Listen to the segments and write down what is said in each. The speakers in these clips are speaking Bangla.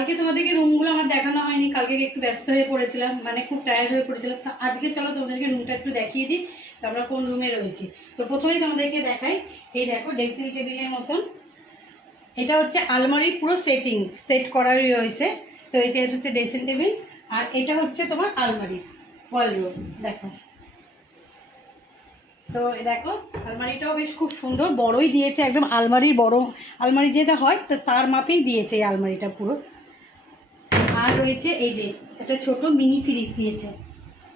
কালকে তোমাদেরকে রুমগুলো আমার দেখানো হয়নি, কালকে একটু ব্যস্ত হয়ে পড়েছিলাম, মানে খুব টায়ার্ড হয়ে পড়েছিলাম। তো আজকে চলো তোমাদেরকে রুমটা একটু দেখিয়ে দিই তো আমরা কোন রুমে রয়েছি। তো প্রথমেই তোমাদেরকে দেখাই, এই দেখো ড্রেসিং টেবিলের মতন, এটা হচ্ছে আলমারির পুরো সেট করারই রয়েছে। তো এটা হচ্ছে ড্রেসিং টেবিল, আর এটা হচ্ছে তোমার আলমারি ওয়ালড্রপ। দেখো, তো দেখো আলমারিটাও বেশ খুব সুন্দর, বড়ই দিয়েছে, একদম আলমারির বড় আলমারি যেটা হয় তো তার মাপেই দিয়েছে এই আলমারিটা পুরো। আর রয়েছে এই যে একটা ছোট মিনি ফ্রিজ দিয়েছে,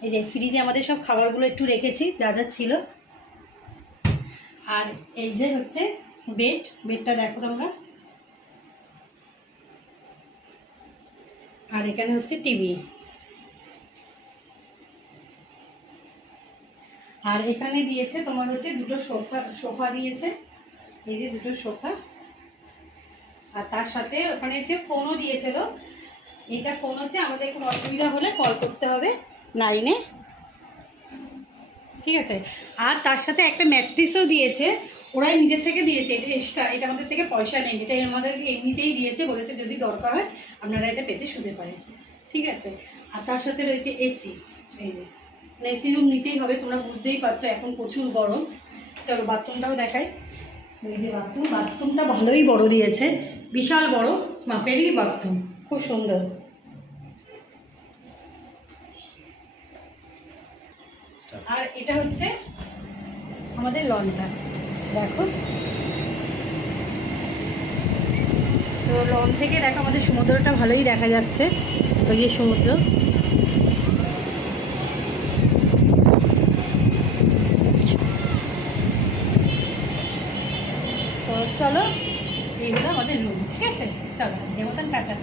এই যে ফ্রিজে আমাদের সব খাবারগুলো একটু রেখেছি যা যা ছিল। আর এই যে হচ্ছে বেডটা দেখো তোমরা, আর এখানে হচ্ছে টিভি, আর এখানে দিয়েছে তোমার হচ্ছে দুটো সোফা দিয়েছে, এই যে দুটো সোফা। আর তার সাথে ওখানে হচ্ছে ফোনও দিয়েছিল, এইটা ফোন হচ্ছে আমাদের কোনো অসুবিধা হলে কল করতে হবে 9-এ, ঠিক আছে। আর তার সাথে একটা ম্যাট্রিক্সও দিয়েছে, ওরাই নিজের থেকে দিয়েছে, এটা এক্সট্রা, এটা আমাদের থেকে পয়সা নেই, এটা আমাদেরকে এমনিতেই দিয়েছে, বলেছে যদি দরকার হয় আপনারা এটা পেতে শুতে পারেন, ঠিক আছে। আর তার সাথে রয়েছে এসি, এই যে এসি রুম নিতেই হবে, তোমরা বুঝতেই পারছো এখন প্রচুর গরম। চলো বাথরুমটাও দেখাই, এই যে বাথরুমটা ভালোই বড় দিয়েছে, বিশাল বড় মাপেরই বাথরুম, খুব সুন্দর। আর এটা হচ্ছে আমাদের লনটা, দেখো, তো লন থেকে দেখো আমাদের সমুদ্রটা ভালোই দেখা যাচ্ছে, ওই যে সমুদ্র। তো চলো, এই হলো আমাদের রুম, ঠিক আছে। চলো আজকের মতন টাটা।